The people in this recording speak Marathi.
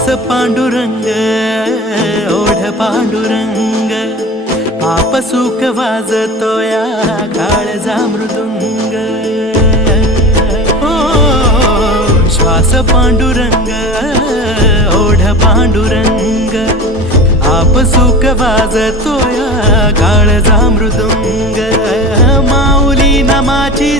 श्वास पांडुरंग ओढ पांडुरंग पाप सुख वाजतोया काळजा मृदुंग श्वास पांडुरंग ओढ पांडुरंग आप सुख वाजतोया काळजा मृदुंग माऊली नामाची